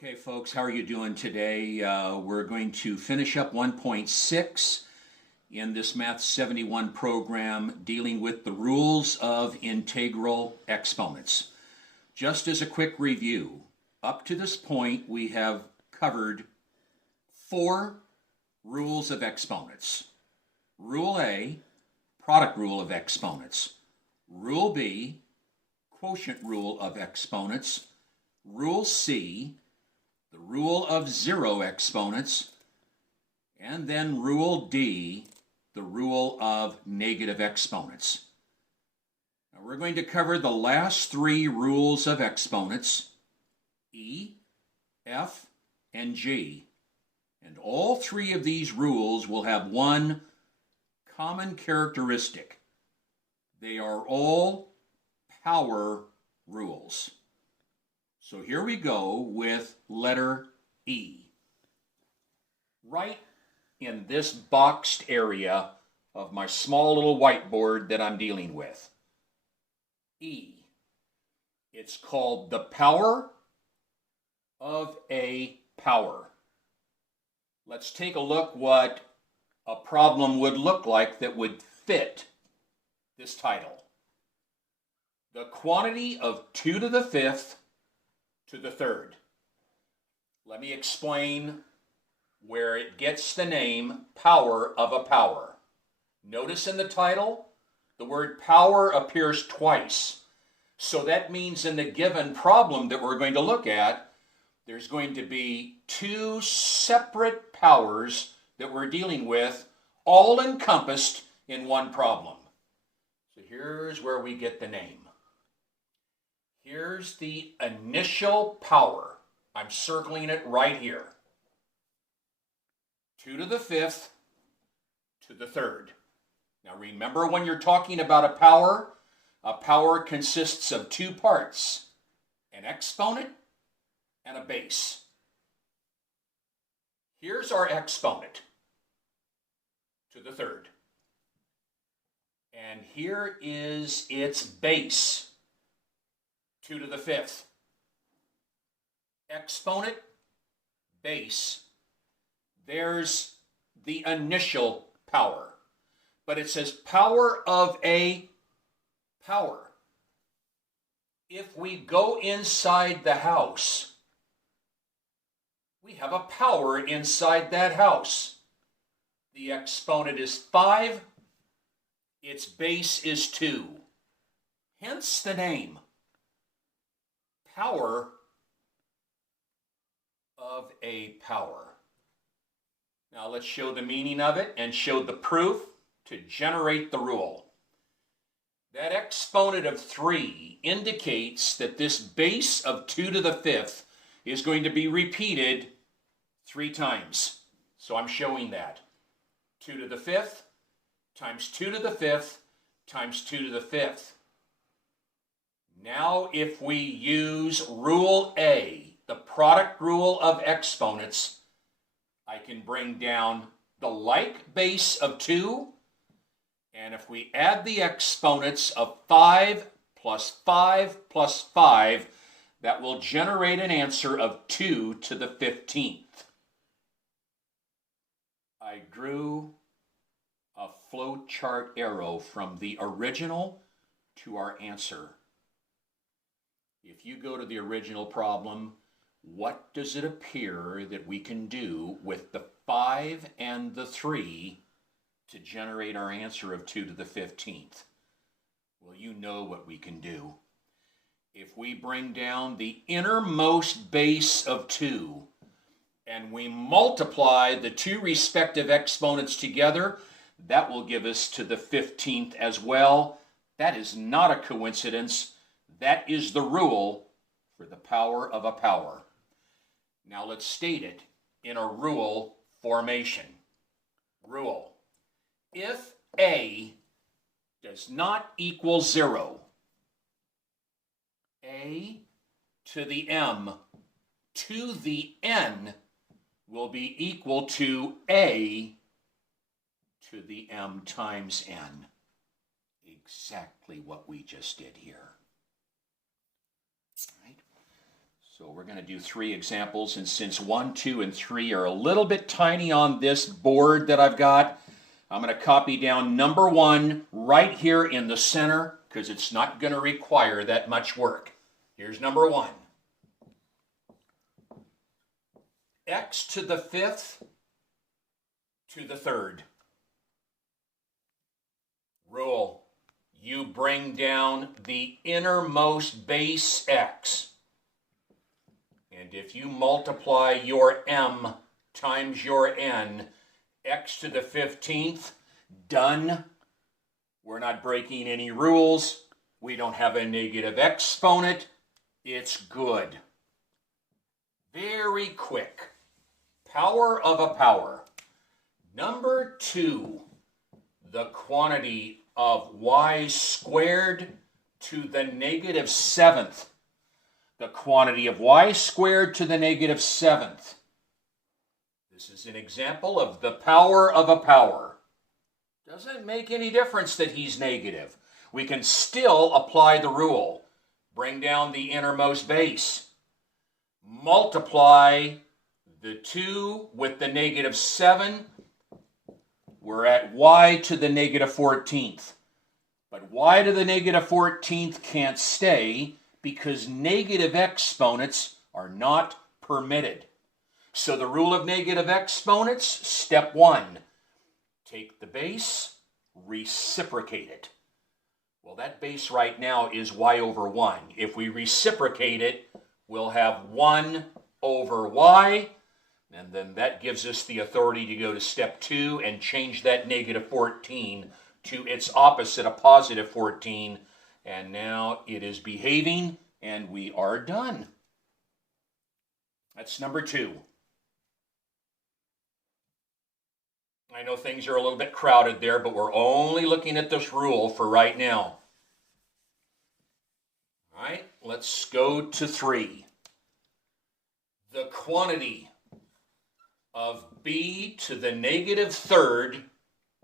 Okay, folks, how are you doing today? We're going to finish up 1.6 in this Math 71 program dealing with the rules of integral exponents. Just as a quick review, up to this point we have covered 4 rules of exponents. Rule A, product rule of exponents. Rule B, quotient rule of exponents. Rule C, the rule of zero exponents, and then Rule D, the rule of negative exponents. Now we're going to cover the last 3 rules of exponents, E, F, and G. And all 3 of these rules will have one common characteristic. They are all power rules. So here we go with letter E. Right in this boxed area of my small little whiteboard that I'm dealing with. E. It's called the power of a power. Let's take a look what a problem would look like that would fit this title. The quantity of 2 to the 5th to the 3rd. Let me explain where it gets the name power of a power. Notice in the title, the word power appears twice. So that means in the given problem that we're going to look at, there's going to be 2 separate powers that we're dealing with, all encompassed in one problem. So here's where we get the name. Here's the initial power. I'm circling it right here. 2 to the 5th to the 3rd. Now remember, when you're talking about a power consists of 2 parts, an exponent and a base. Here's our exponent, to the 3rd. And here is its base, 2 to the 5th. Exponent, base. There's the initial power. But it says power of a power. If we go inside the house, we have a power inside that house. The exponent is 5. Its base is 2. Hence the name. Power of a power. Now let's show the meaning of it and show the proof to generate the rule. That exponent of 3 indicates that this base of 2 to the 5th is going to be repeated 3 times. So I'm showing that. 2 to the 5th times 2 to the 5th times 2 to the 5th. Now if we use Rule A, the product rule of exponents, I can bring down the like base of 2, and if we add the exponents of 5 plus 5 plus 5, that will generate an answer of 2 to the 15th. I drew a flowchart arrow from the original to our answer. If you go to the original problem, what does it appear that we can do with the 5 and the 3 to generate our answer of 2 to the 15th? Well, you know what we can do. If we bring down the innermost base of 2 and we multiply the 2 respective exponents together, that will give us to the 15th as well. That is not a coincidence. That is the rule for the power of a power. Now let's state it in a rule formation. Rule. If A does not equal 0, A to the m to the n will be equal to A to the m times n. Exactly what we just did here. Right? So we're going to do 3 examples, and since 1, 2, and 3 are a little bit tiny on this board that I've got, I'm going to copy down number 1 right here in the center because it's not going to require that much work. Here's number 1. X to the 5th to the 3rd. Rule: you bring down the innermost base x. And if you multiply your m times your n, x to the 15th, done. We're not breaking any rules. We don't have a negative exponent. It's good. Very quick. Power of a power. Number 2, the quantity of y squared to the negative 7th. The quantity of y squared to the negative 7th. This is an example of the power of a power. Doesn't make any difference that he's negative. We can still apply the rule. Bring down the innermost base. Multiply the 2 with the negative 7. We're at y to the negative 14th. But y to the negative 14th can't stay because negative exponents are not permitted. So the rule of negative exponents, step 1. Take the base, reciprocate it. Well, that base right now is y over 1. If we reciprocate it, we'll have 1 over y, and then that gives us the authority to go to step 2 and change that negative 14 to its opposite, a positive 14, and now it is behaving, and we are done. That's number 2. I know things are a little bit crowded there, but we're only looking at this rule for right now. All right, let's go to 3. The quantity of b to the negative 3rd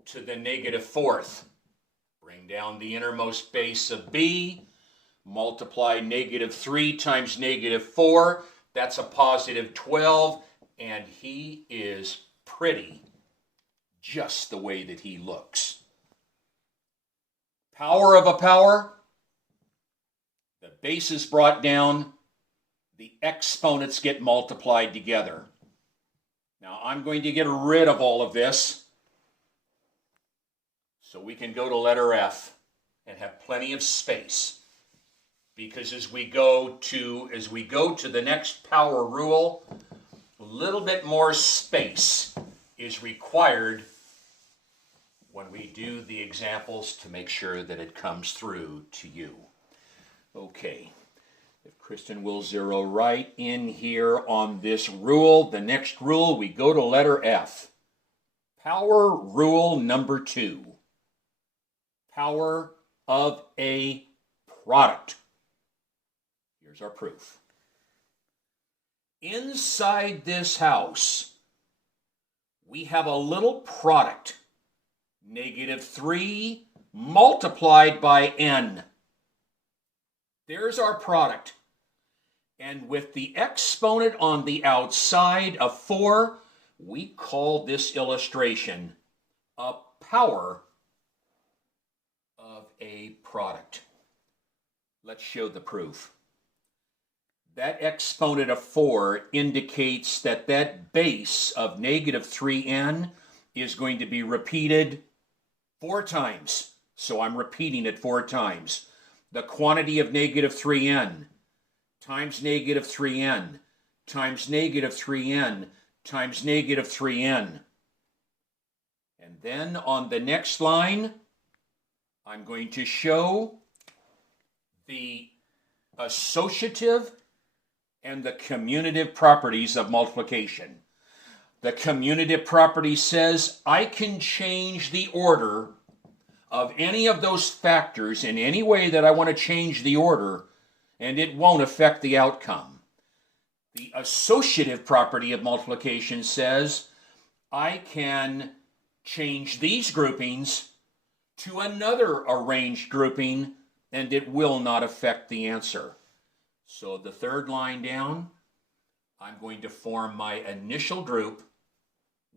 to the negative 4th. Bring down the innermost base of b, multiply negative 3 times negative 4. That's a positive 12, and he is pretty, just the way that he looks. Power of a power. The base is brought down. The exponents get multiplied together. Now I'm going to get rid of all of this so we can go to letter F and have plenty of space. Because as we go to the next power rule, a little bit more space is required when we do the examples to make sure that it comes through to you. Okay, if Kristen will zero right in here on this rule, the next rule, we go to letter F. Power rule number 2. Power of a product. Here's our proof. Inside this house, we have a little product. Negative 3 multiplied by n. There's our product. And with the exponent on the outside of 4, we call this illustration a power of a product. Let's show the proof. That exponent of 4 indicates that that base of negative 3n is going to be repeated 4 times. So I'm repeating it 4 times. The quantity of negative 3n times negative 3n times negative 3n times negative 3n. And then on the next line, I'm going to show the associative and the commutative properties of multiplication. The commutative property says I can change the order of any of those factors in any way that I want to change the order, and it won't affect the outcome. The associative property of multiplication says I can change these groupings to another arranged grouping, and it will not affect the answer. So the third line down, I'm going to form my initial group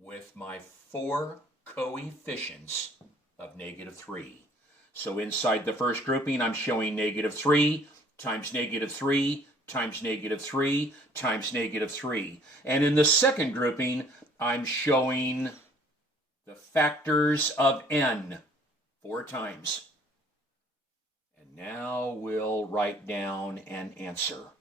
with my 4 coefficients of -3. So inside the first grouping, I'm showing -3 times -3 times -3 times -3. And in the second grouping, I'm showing the factors of n 4 times. And now we'll write down an answer.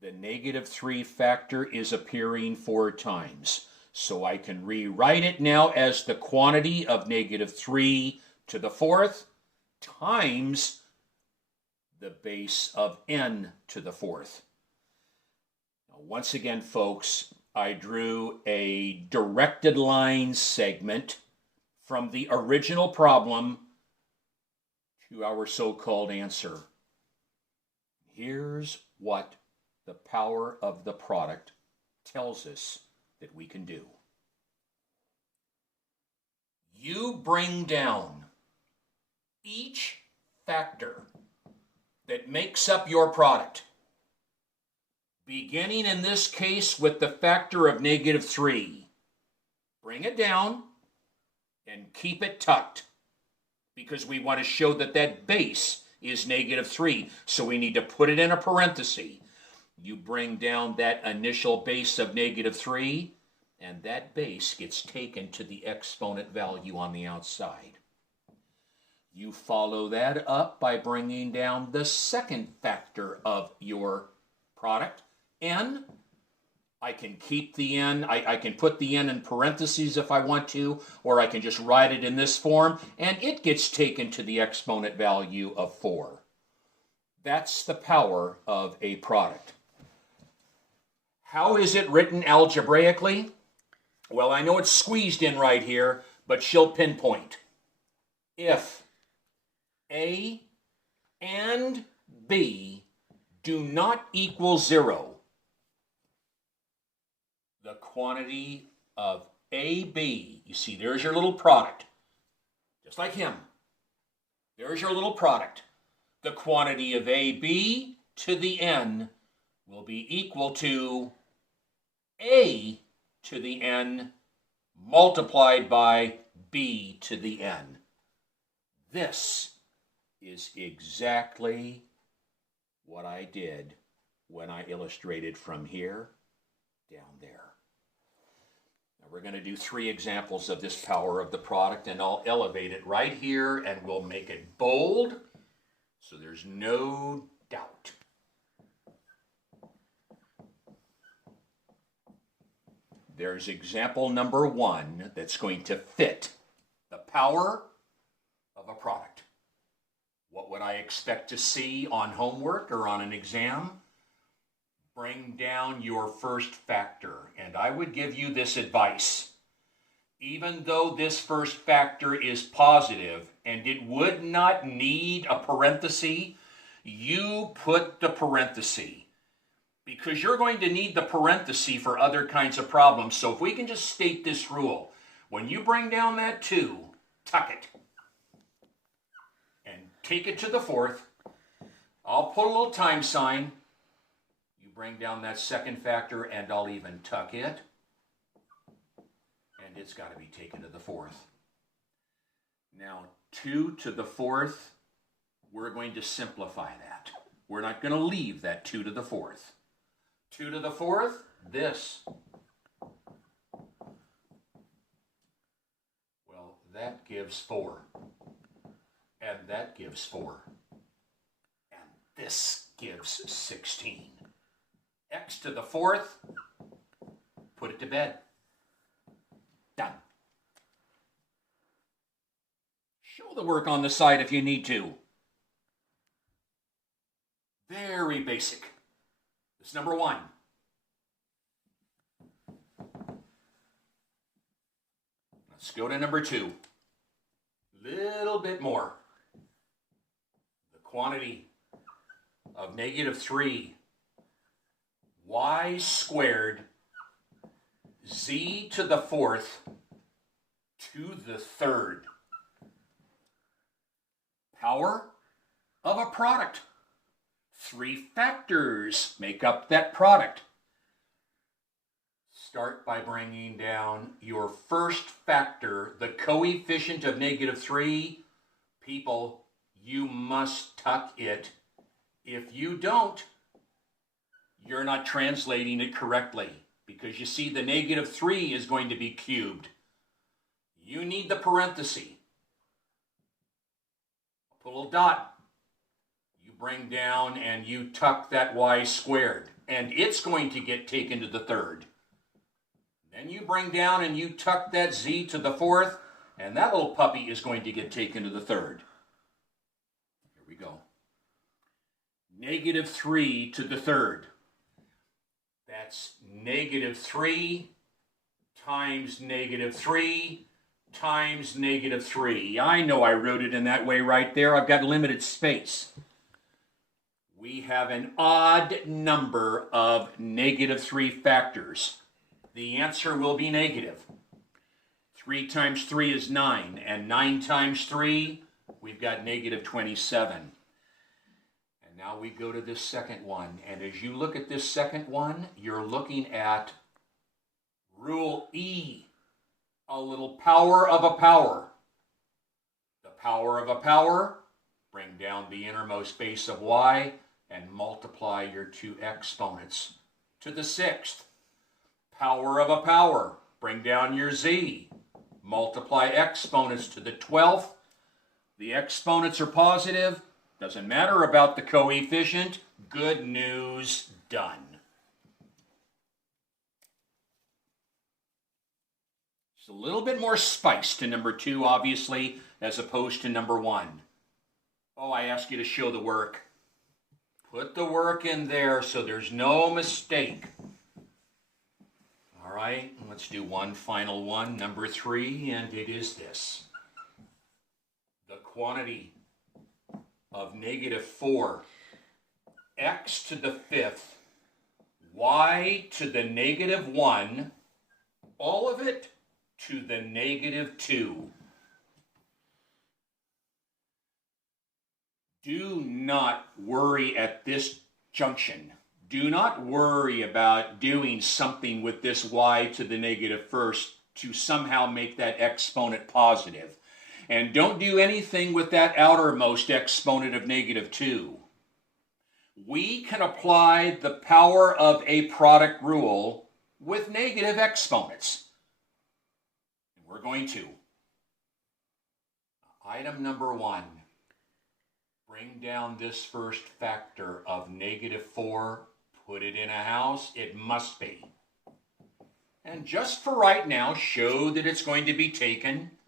The -3 factor is appearing 4 times. So I can rewrite it now as the quantity of -3 to the 4th times the base of n to the 4th. Now, once again, folks, I drew a directed line segment from the original problem to our so-called answer. Here's what the power of the product tells us that we can do. You bring down each factor that makes up your product, beginning in this case with the factor of -3. Bring it down and keep it tucked, because we want to show that that base is -3, so we need to put it in a parenthesis. You bring down that initial base of -3, and that base gets taken to the exponent value on the outside. You follow that up by bringing down the second factor of your product, n. I can keep the n, I can put the n in parentheses if I want to, or I can just write it in this form, and it gets taken to the exponent value of 4. That's the power of a product. How is it written algebraically? Well, I know it's squeezed in right here, but she'll pinpoint. If A and B do not equal 0, the quantity of AB, you see, there's your little product, just like him. There's your little product. The quantity of AB to the n will be equal to A to the n multiplied by B to the n. This is exactly what I did when I illustrated from here down there. Now we're going to do 3 examples of this power of the product, and I'll elevate it right here and we'll make it bold so there's no doubt. There's example number 1 that's going to fit the power of a product. What would I expect to see on homework or on an exam? Bring down your first factor, and I would give you this advice. Even though this first factor is positive and it would not need a parenthesis, you put the parenthesis, because you're going to need the parenthesis for other kinds of problems. So if we can just state this rule, when you bring down that 2, tuck it and take it to the 4th. I'll put a little time sign. You bring down that second factor and I'll even tuck it. And it's got to be taken to the 4th. Now 2 to the 4th, we're going to simplify that. We're not going to leave that 2 to the 4th. 2 to the 4th, this. Well, that gives 4. And that gives 4. And this gives 16. X to the 4th, put it to bed. Done. Show the work on the side if you need to. Very basic. It's number 1. Let's go to number 2. Little bit more. The quantity of -3 y squared z to the 4th to the 3rd. Power of a product. 3 factors make up that product. Start by bringing down your first factor, the coefficient of -3. People, you must tuck it. If you don't, you're not translating it correctly, because you see the -3 is going to be cubed. You need the parenthesis. Put a little dot. You bring down and you tuck that y squared, and it's going to get taken to the third. Then you bring down and you tuck that z to the fourth, and that little puppy is going to get taken to the third. Here we go. -3 to the third. That's -3 times -3 times -3. I know I wrote it in that way right there. I've got limited space. We have an odd number of -3 factors. The answer will be negative. 3 times 3 is 9, and 9 times 3, we've got -27. And now we go to this second one, and as you look at this second one, you're looking at Rule E, a little power of a power. The power of a power, bring down the innermost base of y and multiply your two exponents to the sixth. Power of a power, bring down your z, multiply exponents to the 12th. The exponents are positive, doesn't matter about the coefficient. Good news, done. It's a little bit more spice to number 2, obviously, as opposed to number 1. Oh, I ask you to show the work. Put the work in there so there's no mistake. All right, let's do one final one, number 3, and it is this. The quantity of -4, x to the 5th, y to the -1, all of it to the -2. Do not worry at this junction. Do not worry about doing something with this y to the -1st to somehow make that exponent positive. And don't do anything with that outermost exponent of -2. We can apply the power of a product rule with negative exponents. We're going to. Item number 1. Bring down this first factor of -4. Put it in a house. It must be. And just for right now, show that it's going to be taken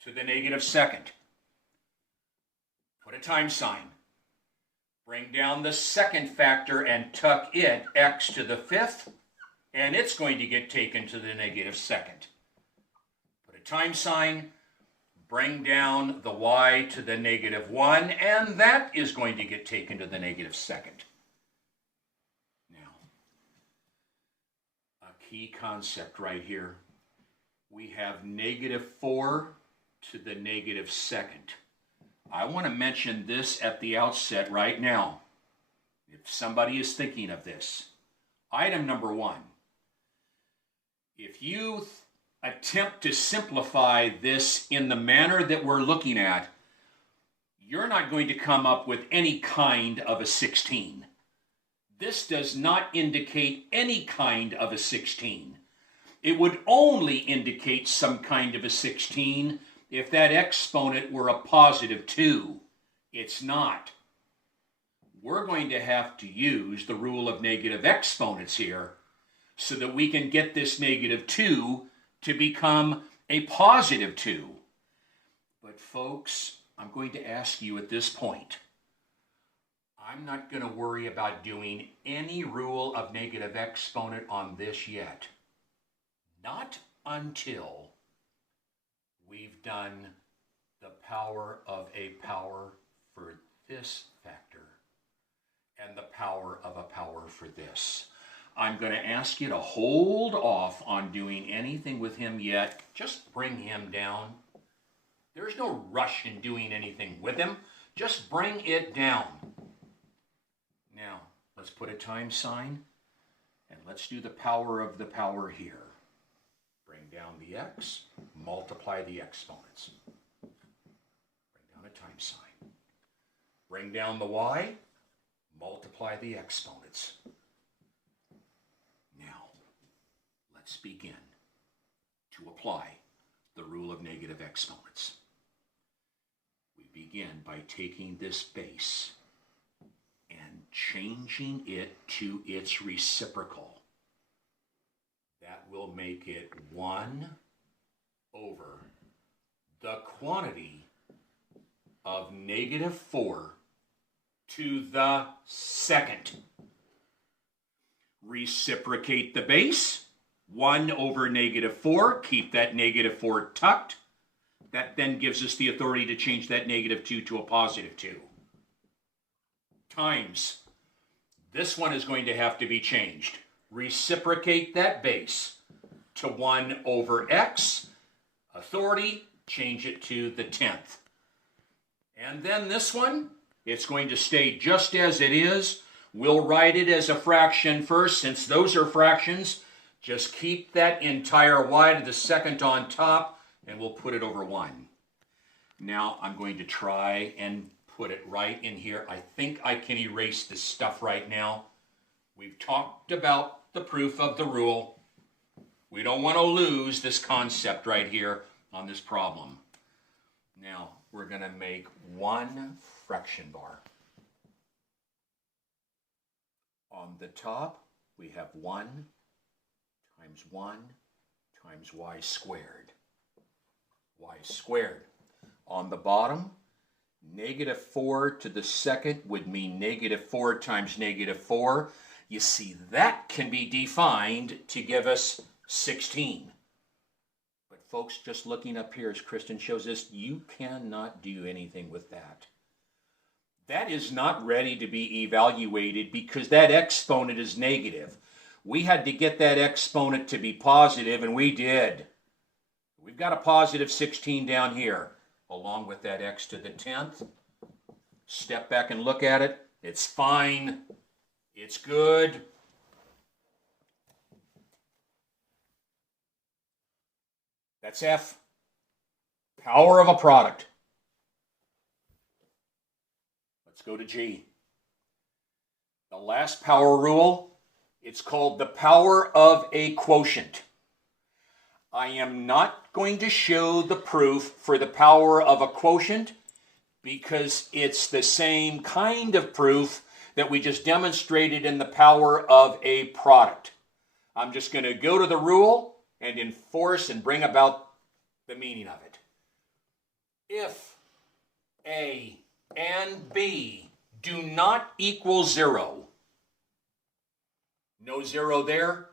to the -2nd. Put a time sign. Bring down the second factor and tuck it, x to the 5th, and it's going to get taken to the -2nd. Put a time sign. Bring down the y to the -1, and that is going to get taken to the -2nd. Now, a key concept right here. We have -4 to the -2nd. I want to mention this at the outset right now, if somebody is thinking of this. Item number 1. If you attempt to simplify this in the manner that we're looking at, you're not going to come up with any kind of a 16. This does not indicate any kind of a 16. It would only indicate some kind of a 16 if that exponent were a +2. It's not. We're going to have to use the rule of negative exponents here so that we can get this -2 to become a +2. But folks, I'm going to ask you at this point, I'm not going to worry about doing any rule of negative exponent on this yet. Not until we've done the power of a power for this factor and the power of a power for this. I'm going to ask you to hold off on doing anything with him yet. Just bring him down. There's no rush in doing anything with him. Just bring it down. Now, let's put a time sign and let's let's do the power of the power here. Bring down the x, multiply the exponents. Bring down a times sign. Bring down the y, multiply the exponents. Now, let's begin to apply the rule of negative exponents. We begin by taking this base and changing it to its reciprocal. That will make it 1 over the quantity of negative 4 to the second. Reciprocate the base, 1 over negative 4, keep that negative 4 tucked. That then gives us the authority to change that negative 2 to a positive 2. Times, this one is going to have to be changed. Reciprocate that base to 1 over x, authority, change it to the 10th. And then this one, it's going to stay just as it is. We'll write it as a fraction first. Since those are fractions, just keep that entire y to the second on top, and we'll put it over 1. Now I'm going to try and put it right in here. I think I can erase this stuff right now. We've talked about the proof of the rule. We don't want to lose this concept right here on this problem. Now we're going to make one fraction bar. On the top, we have 1 times 1 times y squared. Y squared. On the bottom, negative 4 to the second would mean negative 4 times negative 4. You see, that can be defined to give us 16. But folks, just looking up here as Kristen shows us, you cannot do anything with that. That is not ready to be evaluated because that exponent is negative. We had to get that exponent to be positive, and we did. We've got a positive 16 down here, along with that x to the 10th. Step back and look at it. It's fine. It's good. That's F. Power of a product. Let's go to G. The last power rule, it's called the power of a quotient. I am not going to show the proof for the power of a quotient because it's the same kind of proof that we just demonstrated in the power of a product. I'm just going to go to the rule and enforce and bring about the meaning of it. If A and B do not equal 0, no 0 there,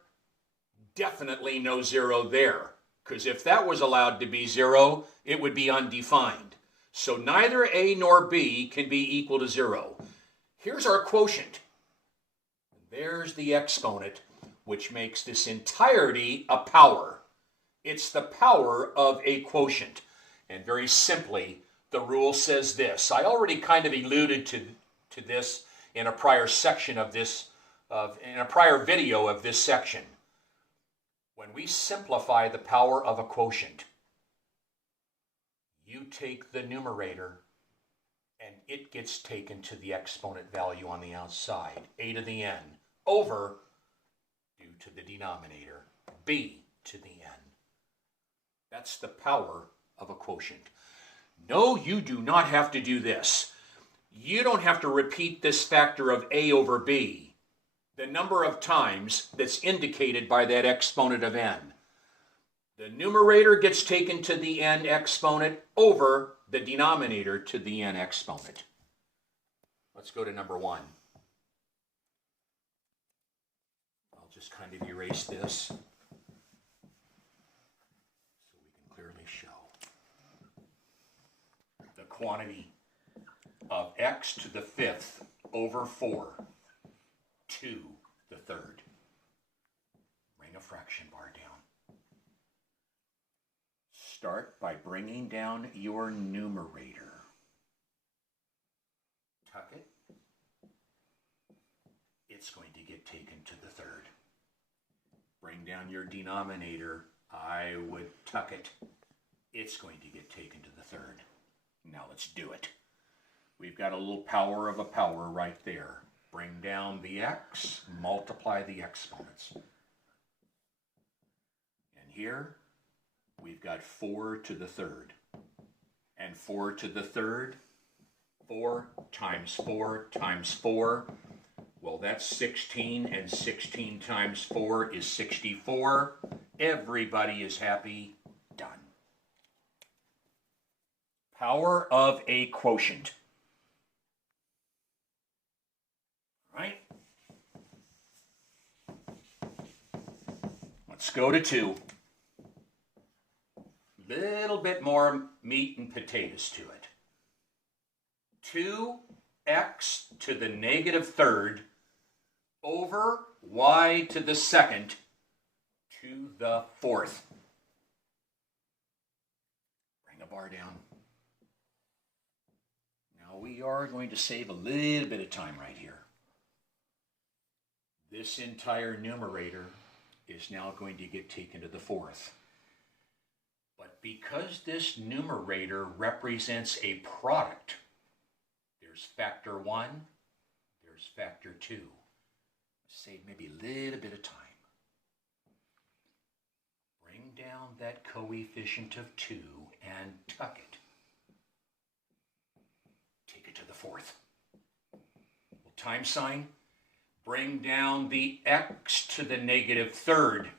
definitely no 0 there. Because if that was allowed to be 0, it would be undefined. So neither A nor B can be equal to 0. Here's our quotient. There's the exponent, which makes this entirety a power. It's the power of a quotient. And very simply, the rule says this. I already kind of alluded to this in a prior section of this, in a prior video of this section. When we simplify the power of a quotient, you take the numerator and it gets taken to the exponent value on the outside, a to the n, over, due to the denominator, b to the n. That's the power of a quotient. No, you do not have to do this. You don't have to repeat this factor of a over b, the number of times that's indicated by that exponent of n. The numerator gets taken to the n exponent over the denominator to the n exponent. Let's go to number 1. I'll just kind of erase this so we can clearly show. The quantity of x to the 5th over 4 to the 3rd. Bring a fraction bar down. Start by bringing down your numerator. Tuck it. It's going to get taken to the 3rd. down your denominator. I would tuck it. It's going to get taken to the third. Now let's do it. We've got a little power of a power right there. Bring down the x, multiply the exponents. And here, we've got 4 to the third. And 4 to the third, 4 times 4 times 4. Well, that's 16, and 16 times 4 is 64. Everybody is happy. Done. Power of a quotient. Right? Let's go to 2. Little bit more meat and potatoes to it. 2x to the negative third over y to the second to the fourth. Bring a bar down. Now we are going to save a little bit of time right here. This entire numerator is now going to get taken to the fourth. But because this numerator represents a product, there's factor 1, there's factor 2. Save maybe a little bit of time. Bring down that coefficient of 2 and tuck it. Take it to the fourth. Well, time sign. Bring down the x to the negative third.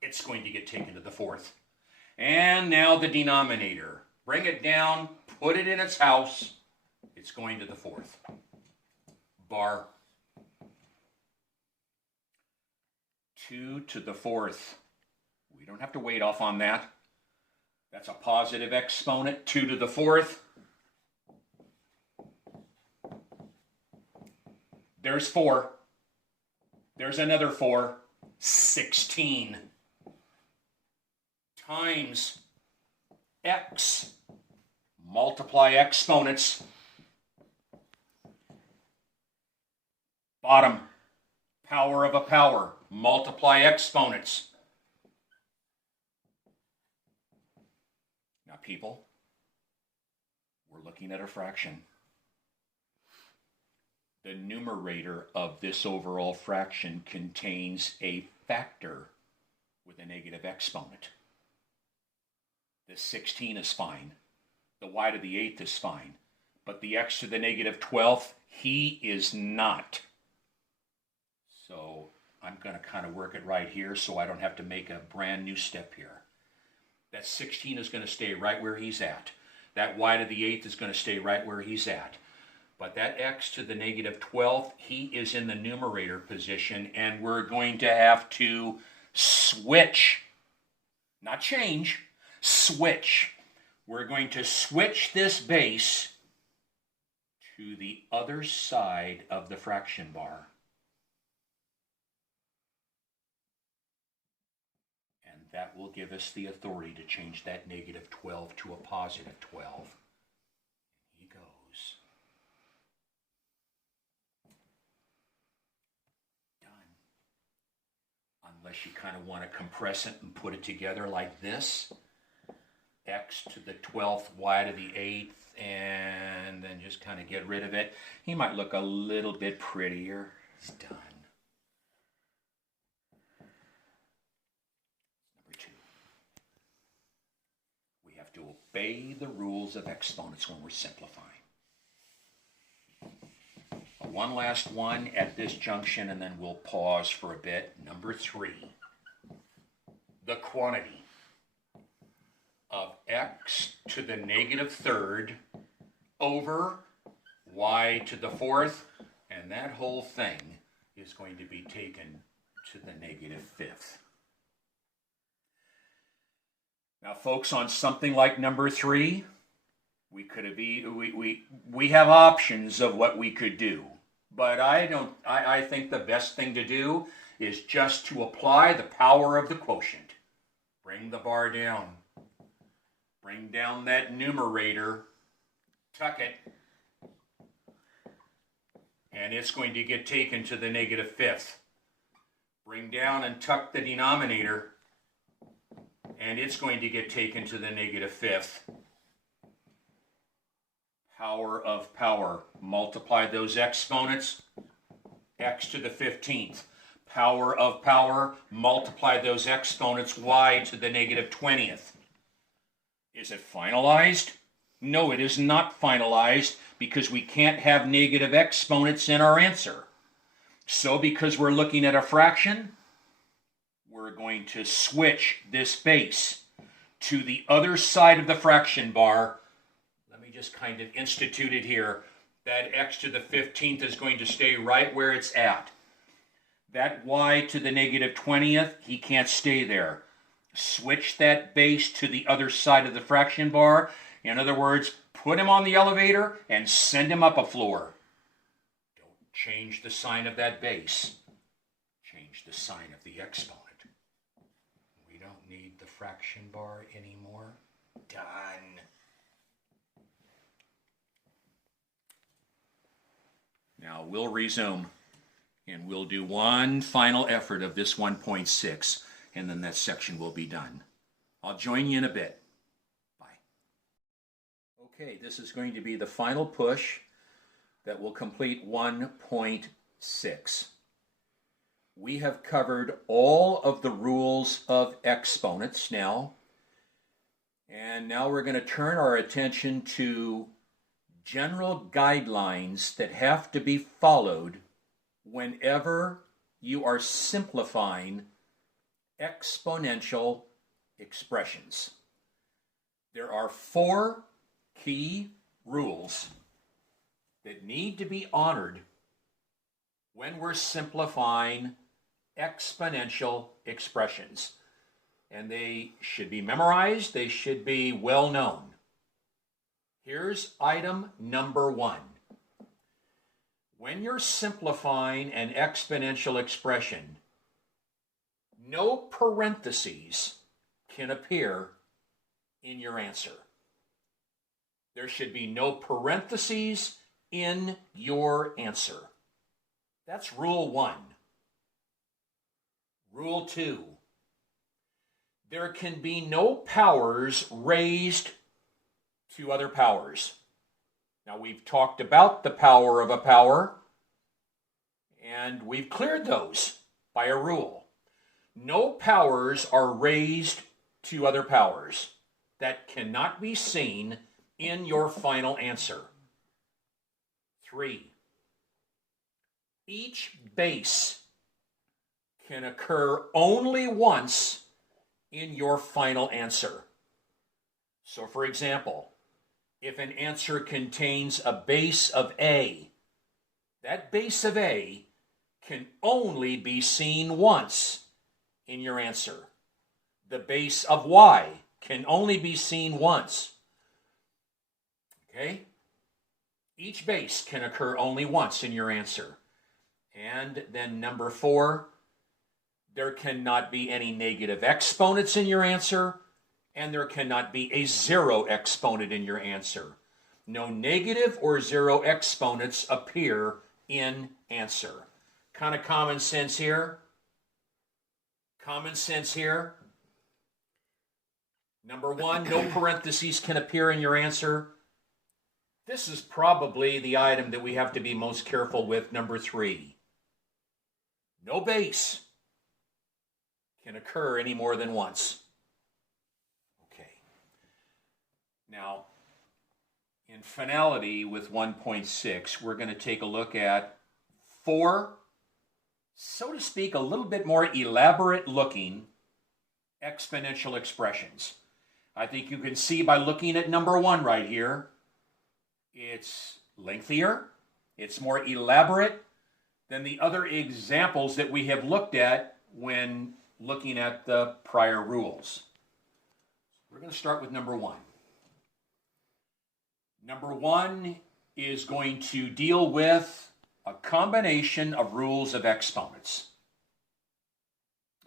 It's going to get taken to the fourth. And now the denominator. Bring it down, put it in its house. It's going to the fourth. Bar. 2 to the fourth. We don't have to wait off on that. That's a positive exponent. 2 to the fourth. There's 4. There's another 4. 16 times x. Multiply exponents. Bottom. Power of a power. Multiply exponents. Now, people, we're looking at a fraction. The numerator of this overall fraction contains a factor with a negative exponent. The 16 is fine. The y to the 8th is fine. But the x to the negative 12th, he is not. So I'm going to kind of work it right here so I don't have to make a brand new step here. That 16 is going to stay right where he's at. That y to the 8th is going to stay right where he's at. But that x to the negative 12th, he is in the numerator position, and we're going to have to switch. Not change, switch. We're going to switch this base to the other side of the fraction bar. And that will give us the authority to change that negative 12 to a positive 12. He goes. Unless you kind of want to compress it and put it together like this. X to the 12th, y to the 8th, and then just kind of get rid of it. He might look a little bit prettier. It's done. Number 2. We have to obey the rules of exponents when we're simplifying. One last one at this junction, and then we'll pause for a bit. Number 3, the quantity of x to the negative third over y to the fourth, and that whole thing is going to be taken to the negative fifth. Now, folks, on something like number 3, we have options of what we could do. But I think the best thing to do is just to apply the power of the quotient. Bring the bar down. Bring down that numerator. Tuck it. And it's going to get taken to the negative fifth. Bring down and tuck the denominator, and it's going to get taken to the negative fifth. Power of power. Multiply those exponents, x to the 15th. Power of power, multiply those exponents, y to the negative 20th. Is it finalized? No, it is not finalized because we can't have negative exponents in our answer. So because we're looking at a fraction, we're going to switch this base to the other side of the fraction bar. Let me just kind of institute it here. That x to the 15th is going to stay right where it's at. That y to the negative 20th, he can't stay there. Switch that base to the other side of the fraction bar. In other words, put him on the elevator and send him up a floor. Don't change the sign of that base. Change the sign of the exponent. We don't need the fraction bar anymore. Done. Now we'll resume, and we'll do one final effort of this 1.6, and then that section will be done. I'll join you in a bit. Bye. Okay, this is going to be the final push that will complete 1.6. We have covered all of the rules of exponents now, and now we're going to turn our attention to general guidelines that have to be followed whenever you are simplifying exponential expressions. There are 4 key rules that need to be honored when we're simplifying exponential expressions. And they should be memorized, they should be well known. Here's item number 1. When you're simplifying an exponential expression, no parentheses can appear in your answer. There should be no parentheses in your answer. That's rule 1. Rule 2. There can be no powers raised to other powers. Now we've talked about the power of a power, and we've cleared those by a rule. No powers are raised to other powers. That cannot be seen in your final answer. 3. Each base can occur only once in your final answer. So for example, if an answer contains a base of A, that base of A can only be seen once in your answer. The base of Y can only be seen once. Okay? Each base can occur only once in your answer. And then number 4, there cannot be any negative exponents in your answer, and there cannot be a 0 exponent in your answer. No negative or 0 exponents appear in answer. Kind of common sense here. Common sense here. Number 1, no parentheses can appear in your answer. This is probably the item that we have to be most careful with. Number 3, no base can occur any more than once. Okay. Now, in finality with 1.6, we're going to take a look at 4, so to speak, a little bit more elaborate looking exponential expressions. I think you can see by looking at number 1 right here, it's lengthier, it's more elaborate than the other examples that we have looked at when looking at the prior rules. We're going to start with number 1. Number 1 is going to deal with a combination of rules of exponents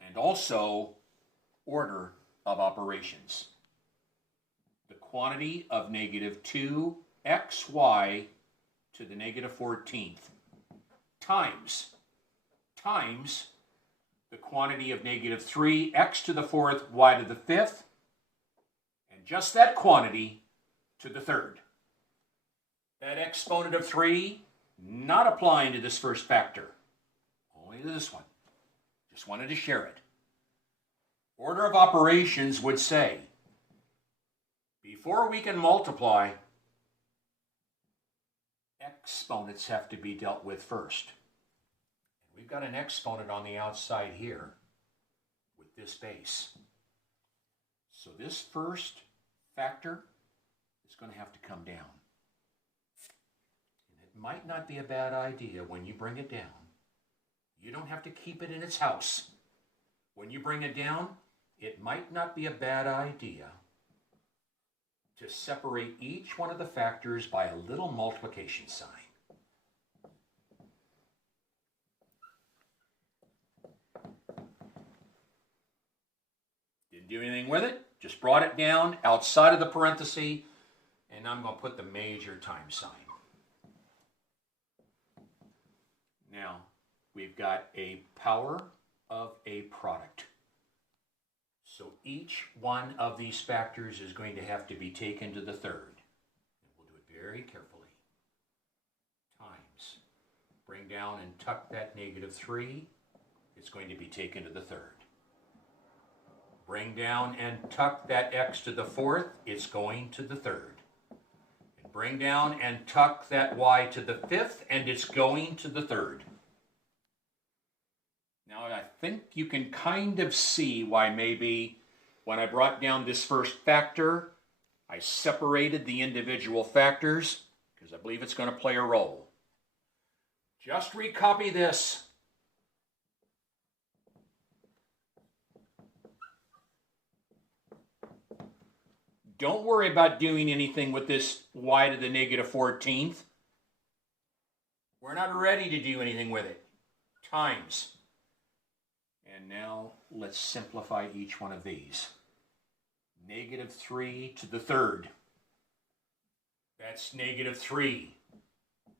and also order of operations. The quantity of negative 2xy to the negative 14th times the quantity of negative 3, x to the 4th, y to the 5th, and just that quantity to the 3rd. That exponent of 3, not applying to this first factor, only to this one. Just wanted to share it. Order of operations would say, before we can multiply, exponents have to be dealt with first. We've got an exponent on the outside here with this base. So this first factor is going to have to come down. And it might not be a bad idea when you bring it down. You don't have to keep it in its house. When you bring it down, it might not be a bad idea to separate each one of the factors by a little multiplication sign. Didn't do anything with it, just brought it down outside of the parenthesis, and I'm going to put the major times sign. Now, we've got a power of a product. So each one of these factors is going to have to be taken to the 3rd. And we'll do it very carefully. Times. Bring down and tuck that negative 3. It's going to be taken to the 3rd. Bring down and tuck that x to the 4th. It's going to the 3rd. And bring down and tuck that y to the 5th, and it's going to the 3rd. Now, I think you can kind of see why maybe when I brought down this first factor, I separated the individual factors, because I believe it's going to play a role. Just recopy this. Don't worry about doing anything with this y to the negative 14th. We're not ready to do anything with it. Times. And now let's simplify each one of these. Negative 3 to the 3rd. That's negative 3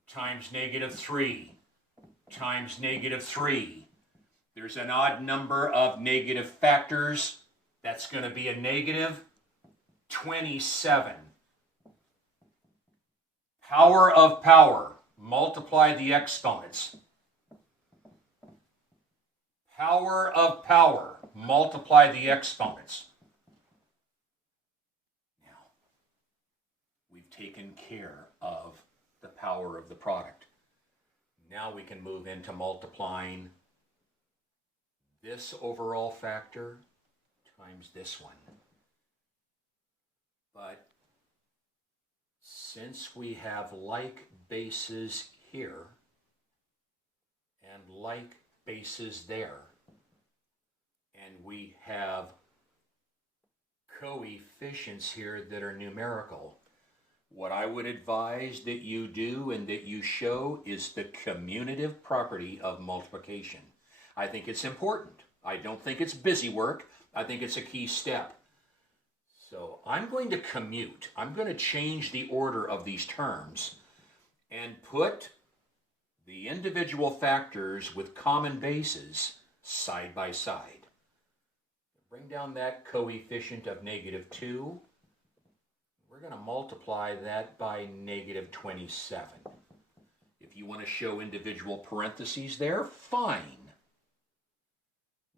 times negative 3 times negative 3. There's an odd number of negative factors. That's going to be a negative 27. Power of power. Multiply the exponents. Power of power, multiply the exponents. Now, we've taken care of the power of the product. Now we can move into multiplying this overall factor times this one. But since we have like bases here and like bases there, and we have coefficients here that are numerical, what I would advise that you do and that you show is the commutative property of multiplication. I think it's important. I don't think it's busy work. I think it's a key step. So I'm going to commute. I'm going to change the order of these terms and put the individual factors with common bases side by side. Bring down that coefficient of negative 2. We're going to multiply that by negative 27. If you want to show individual parentheses there, fine.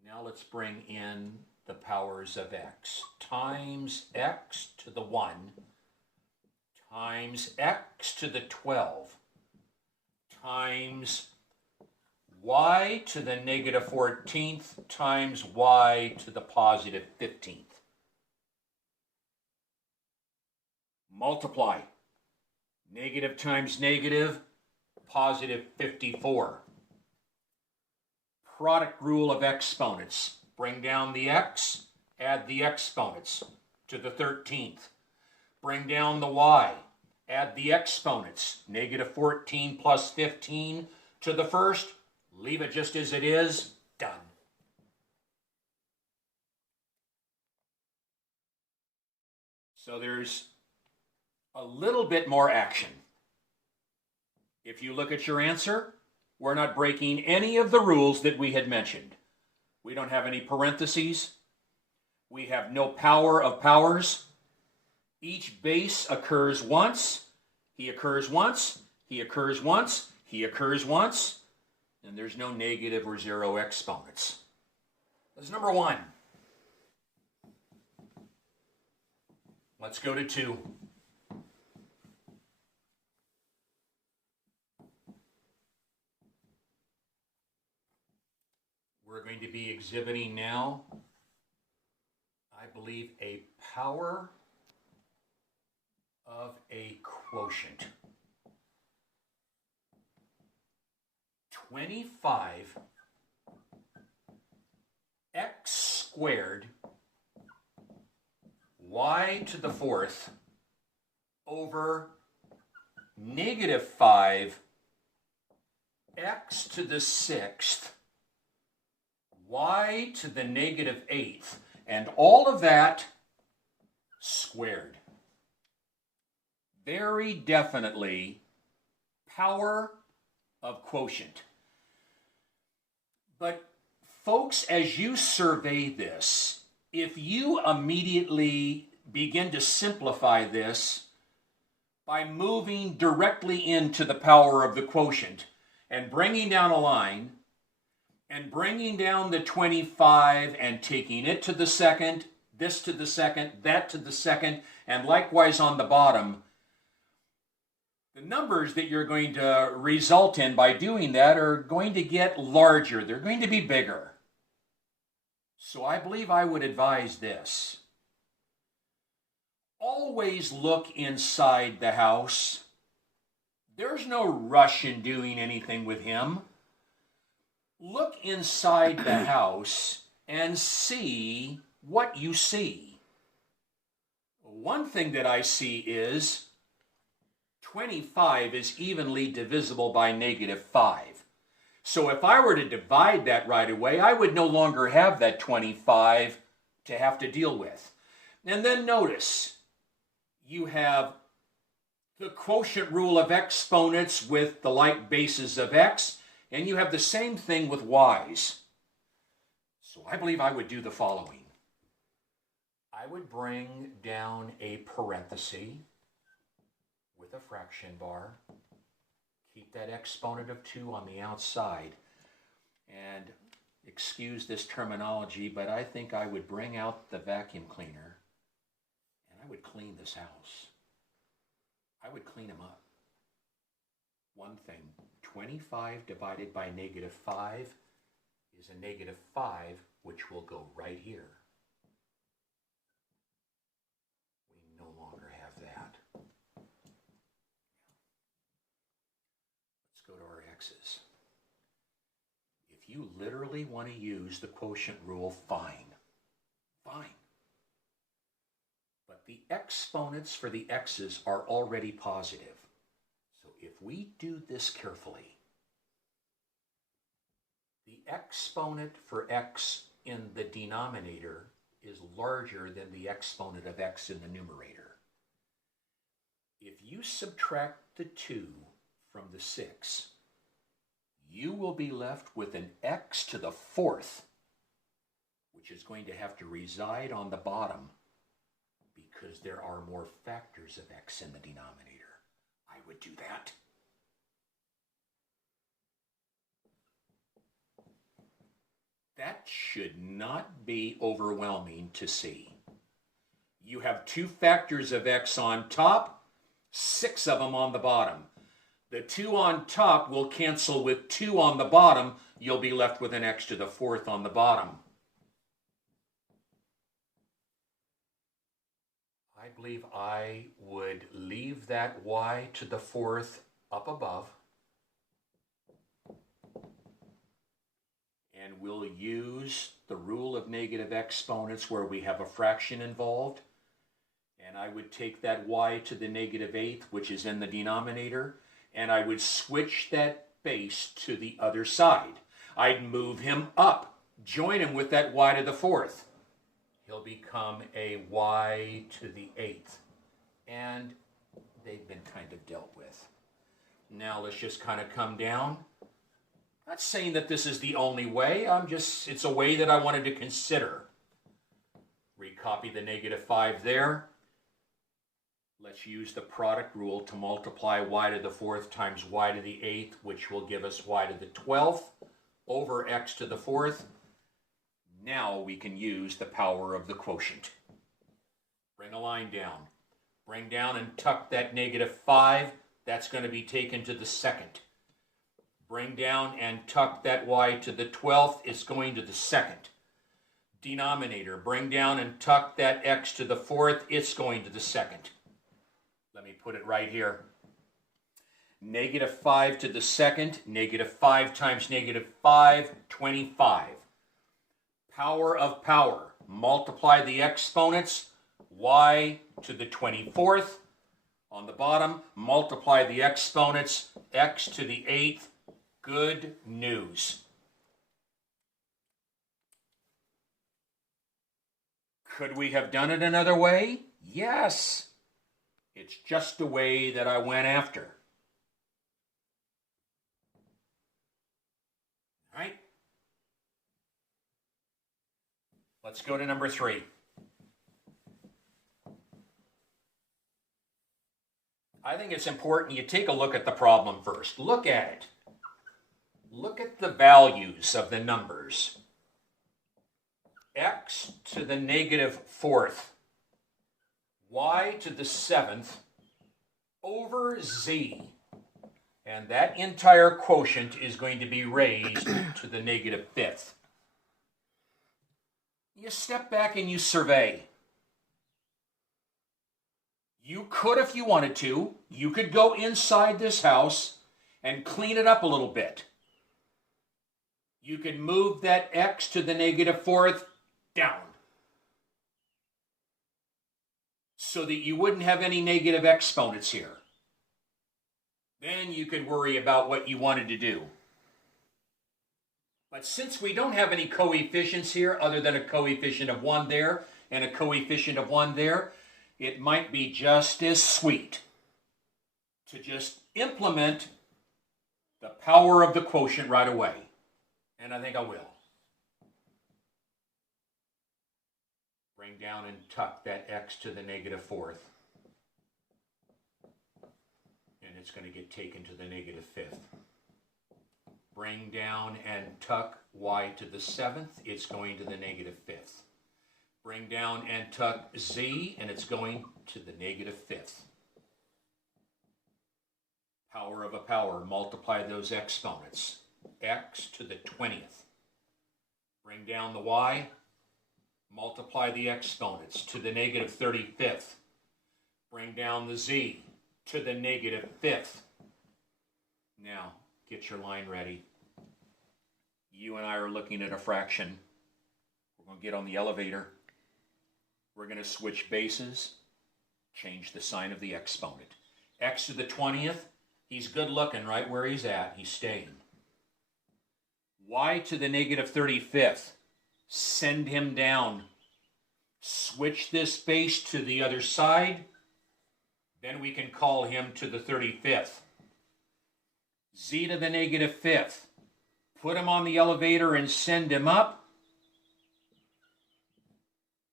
Now let's bring in the powers of x. Times x to the 1 times x to the 12 times y to the negative 14th times y to the positive 15th. Multiply. Negative times negative, positive 54. Product rule of exponents. Bring down the x, add the exponents to the 13th. Bring down the y, add the exponents, negative 14 plus 15 to the first, leave it just as it is, done. So there's a little bit more action. If you look at your answer, we're not breaking any of the rules that we had mentioned. We don't have any parentheses. We have no power of powers. Each base occurs once. He occurs once. He occurs once. He occurs once. And there's no negative or zero exponents. That's number one. Let's go to 2. We're going to be exhibiting now, I believe, a power of a quotient. 25 x squared y to the 4th over negative 5 x to the 6th y to the negative 8th, and all of that squared. Very definitely power of quotient. But folks, as you survey this, if you immediately begin to simplify this by moving directly into the power of the quotient and bringing down a line and bringing down the 25 and taking it to the second, this to the second, that to the second, and likewise on the bottom, the numbers that you're going to result in by doing that are going to get larger. They're going to be bigger. So I believe I would advise this. Always look inside the house. There's no rush in doing anything with him. Look inside the house and see what you see. One thing that I see is 25 is evenly divisible by negative 5. So if I were to divide that right away, I would no longer have that 25 to have to deal with. And then notice, you have the quotient rule of exponents with the like bases of x, and you have the same thing with y's. So I believe I would do the following. I would bring down a parenthesis with a fraction bar. Keep that exponent of 2 on the outside. And excuse this terminology, but I think I would bring out the vacuum cleaner and I would clean this house. I would clean them up. One thing, 25 divided by negative 5 is a negative 5, which will go right here. We no longer have that. Let's go to our x's. If you literally want to use the quotient rule, fine. Fine. But the exponents for the x's are already positive. So if we do this carefully, the exponent for x in the denominator is larger than the exponent of x in the numerator. If you subtract the 2 from the 6, you will be left with an x to the 4th, which is going to have to reside on the bottom because there are more factors of x in the denominator. I would do that. That should not be overwhelming to see. You have 2 factors of x on top, 6 of them on the bottom. The 2 on top will cancel with 2 on the bottom. You'll be left with an x to the 4th on the bottom. I believe I would leave that y to the 4th up above. And we'll use the rule of negative exponents where we have a fraction involved. And I would take that y to the negative 8th, which is in the denominator, and I would switch that base to the other side. I'd move him up, join him with that y to the 4th. He'll become a y to the 8th. And they've been kind of dealt with. Now let's just kind of come down. Not saying that this is the only way, it's a way that I wanted to consider. Recopy the -5 there. Let's use the product rule to multiply y to the 4th times y to the 8th, which will give us y to the 12th over x to the 4th. Now we can use the power of the quotient. Bring a line down. Bring down and tuck that -5. That's going to be taken to the 2nd. Bring down and tuck that y to the 12th. It's going to the 2nd. Denominator, bring down and tuck that x to the 4th. It's going to the 2nd. Let me put it right here. -5 to the 2nd. -5 times -5, 25. Power of power. Multiply the exponents. Y to the 24th. On the bottom, multiply the exponents. X to the 8th. Good news. Could we have done it another way? Yes. It's just the way that I went after. All right. Let's go to number 3. I think it's important you take a look at the problem first. Look at it. Look at the values of the numbers. X to the -4th, y to the 7th over z. And that entire quotient is going to be raised to the -5th. You step back and you survey. You could, if you wanted to, you could go inside this house and clean it up a little bit. You could move that x to the -4th down so that you wouldn't have any negative exponents here. Then you could worry about what you wanted to do. But since we don't have any coefficients here other than a coefficient of 1 there and a coefficient of 1 there, it might be just as sweet to just implement the power of the quotient right away. And I think I will. Bring down and tuck that x to the -4th. And it's going to get taken to the -5th. Bring down and tuck y to the 7th. It's going to the -5th. Bring down and tuck z, and it's going to the -5th. Power of a power. Multiply those exponents. X to the 20th. Bring down the y. Multiply the exponents to the -35th. Bring down the z to the -5th. Now, get your line ready. You and I are looking at a fraction. We're going to get on the elevator. We're going to switch bases. Change the sign of the exponent. X to the 20th. He's good looking right where he's at. He's staying. Y to the -35th. Send him down. Switch this base to the other side. Then we can call him to the 35th. Z to the -5th. Put him on the elevator and send him up.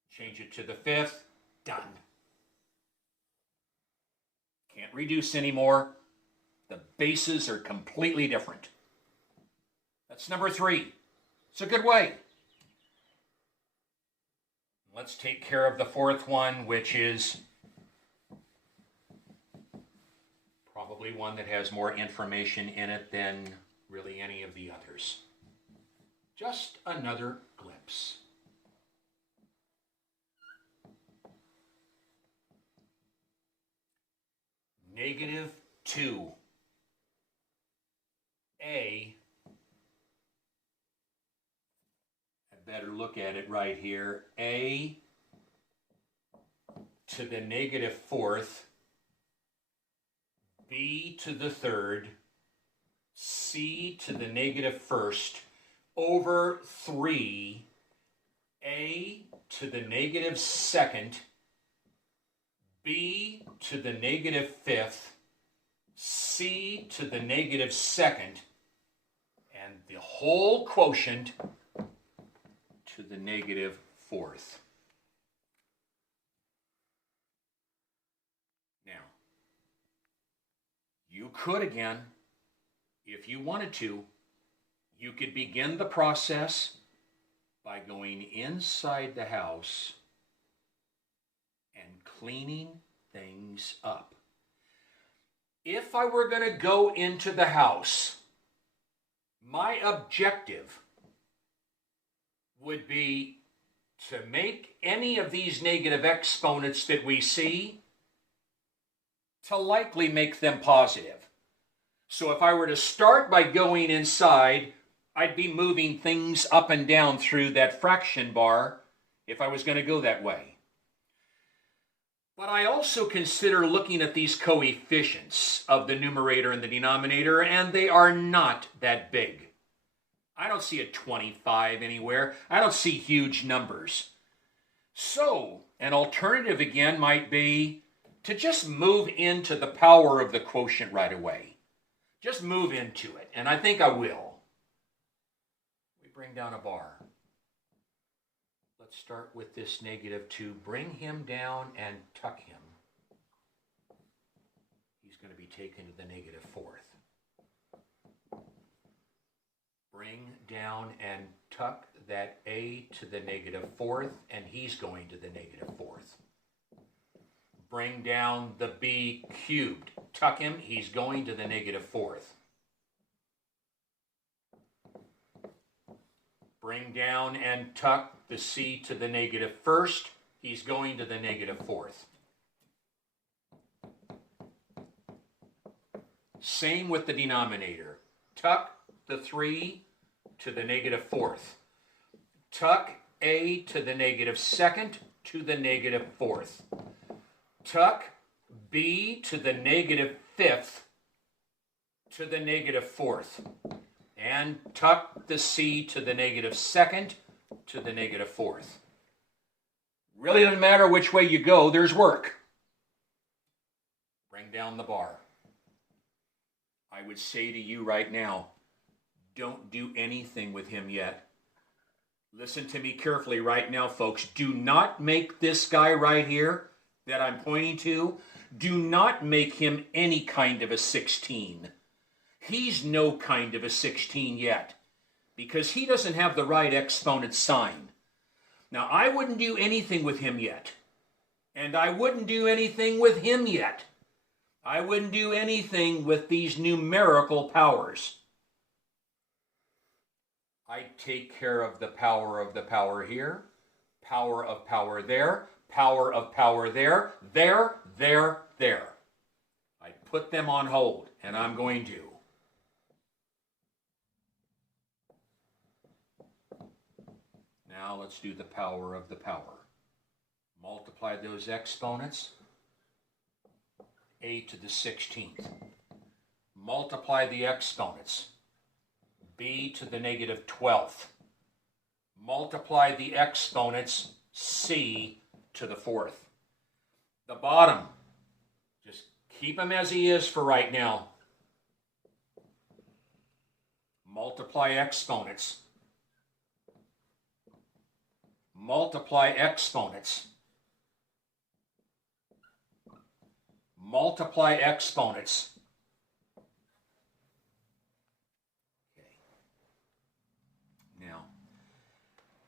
Change it to the 5th. Done. Can't reduce anymore. The bases are completely different. That's number 3. It's a good way. Let's take care of the 4th one, which is probably one that has more information in it than really any of the others. Just another glimpse. -2. I better look at it right here. A to the -4th, B to the 3rd, C to the -1st, over 3, A to the -2nd, B to the -5th, C to the -2nd, and the whole quotient to the negative fourth. Now, you could again, if you wanted to, you could begin the process by going inside the house and cleaning things up. If I were going to go into the house, my objective would be to make any of these negative exponents that we see to likely make them positive. So if I were to start by going inside, I'd be moving things up and down through that fraction bar if I was going to go that way. But I also consider looking at these coefficients of the numerator and the denominator, and they are not that big. I don't see a 25 anywhere. I don't see huge numbers. So, an alternative again might be to just move into the power of the quotient right away. Just move into it, and I think I will. We bring down a bar. Let's start with this -2. Bring him down and tuck him. He's going to be taken to the -4th. Bring down and tuck that a to the -4th, and he's going to the -4th. Bring down the b cubed. Tuck him, he's going to the -4th. Bring down and tuck the c to the -1st. He's going to the -4th. Same with the denominator. Tuck the 3 to the -4th. Tuck a to the -2nd to the -4th. Tuck b to the -5th to the -4th. And tuck the c to the -2nd to the -4th. Really doesn't matter which way you go, there's work. Bring down the bar. I would say to you right now, don't do anything with him yet. Listen to me carefully right now, folks. Do not make this guy right here that I'm pointing to, do not make him any kind of a 16. He's no kind of a 16 yet, because he doesn't have the right exponent sign. Now, I wouldn't do anything with him yet, and I wouldn't do anything with him yet. I wouldn't do anything with these numerical powers. I'd take care of the power here, power of power there, power of power there, there. I'd put them on hold, and I'm going to. Now let's do the power of the power. Multiply those exponents. A to the 16th. Multiply the exponents. B to the -12th. Multiply the exponents. C to the 4th. The bottom, just keep him as he is for right now. Multiply exponents. Multiply exponents. Multiply exponents. Okay. Now,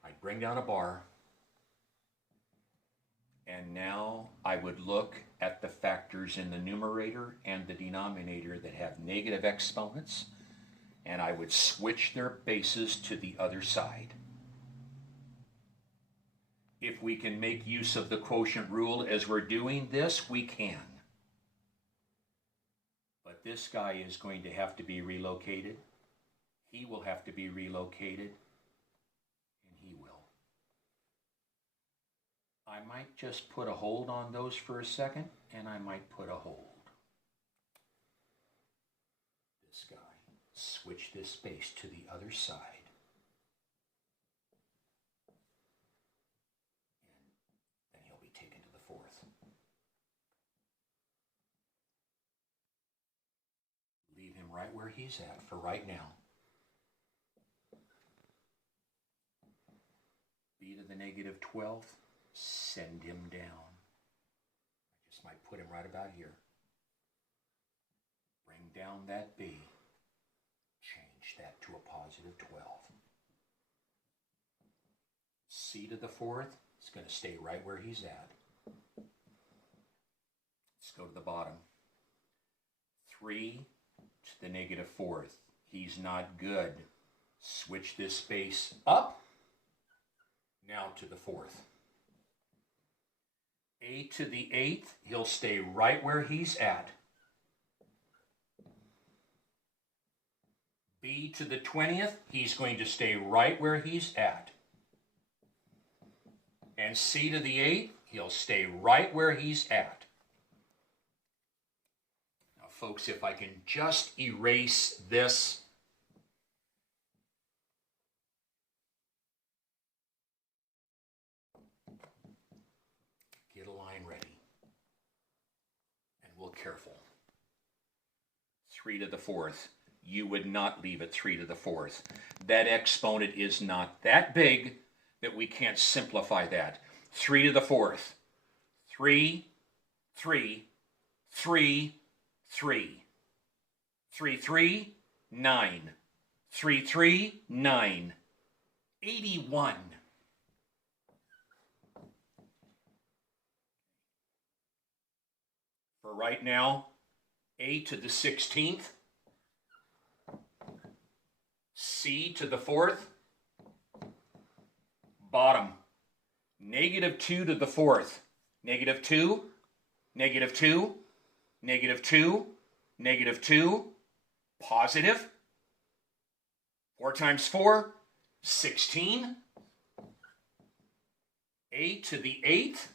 I bring down a bar, and now I would look at the factors in the numerator and the denominator that have negative exponents, and I would switch their bases to the other side. If we can make use of the quotient rule as we're doing this, we can. But this guy is going to have to be relocated. He will have to be relocated. And he will. I might just put a hold on those for a second, and I might put a hold. This guy. Switch this space to the other side. Leave him right where he's at for right now. b to the negative 12th, send him down. I just might put him right about here. Bring down that b, change that to a positive 12. C to the 4th is going to stay right where he's at. Let's go to the bottom. 3 to the negative 4th. He's not good. Switch this space up. Now to the 4th. A to the 8th, he'll stay right where he's at. B to the 20th, he's going to stay right where he's at. And C to the 8th, he'll stay right where he's at. Now, folks, if I can just erase this. Get a line ready. And we'll be careful. 3 to the 4th. You would not leave it 3 to the 4th. That exponent is not that big that we can't simplify that. 3 to the 4th. 3, 3, 3, 3. 3, 3, 9. 3, 3, 9. 81. For right now, A to the 16th. C to the 4th, bottom, negative 2 to the 4th, negative 2, negative 2, negative 2, negative 2, positive, 4 times 4, 16, A to the 8th,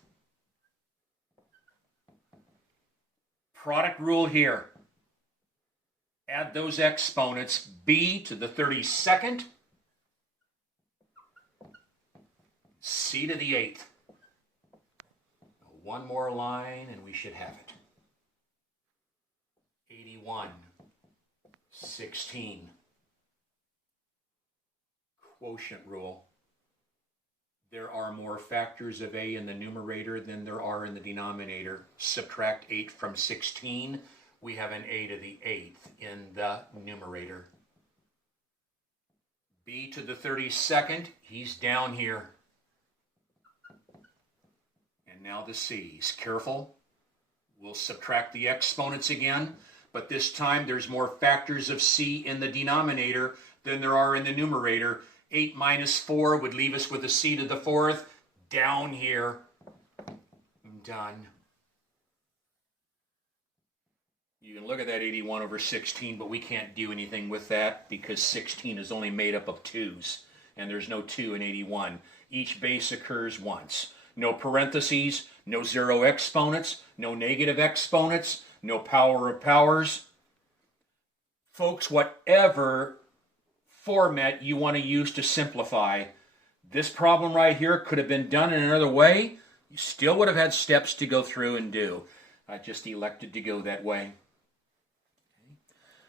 product rule here. Add those exponents, b to the 32nd, c to the 8th. One more line and we should have it. 81, 16. Quotient rule. There are more factors of a in the numerator than there are in the denominator. Subtract 8 from 16. We have an a to the 8th in the numerator. B to the 32nd, he's down here. And now the c's. Careful. We'll subtract the exponents again, but this time there's more factors of c in the denominator than there are in the numerator. 8 minus 4 would leave us with a c to the 4th. Down here. I'm done. You can look at that 81 over 16, but we can't do anything with that because 16 is only made up of 2's, and there's no 2 in 81. Each base occurs once. No parentheses, no zero exponents, no negative exponents, no power of powers. Folks, whatever format you want to use to simplify, this problem right here could have been done in another way. You still would have had steps to go through and do. I just elected to go that way.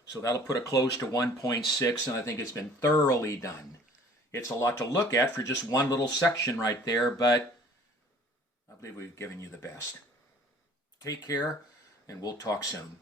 So that'll put a close to 1.6, and I think it's been thoroughly done. It's a lot to look at for just one little section right there, but I believe we've given you the best. Take care, and we'll talk soon.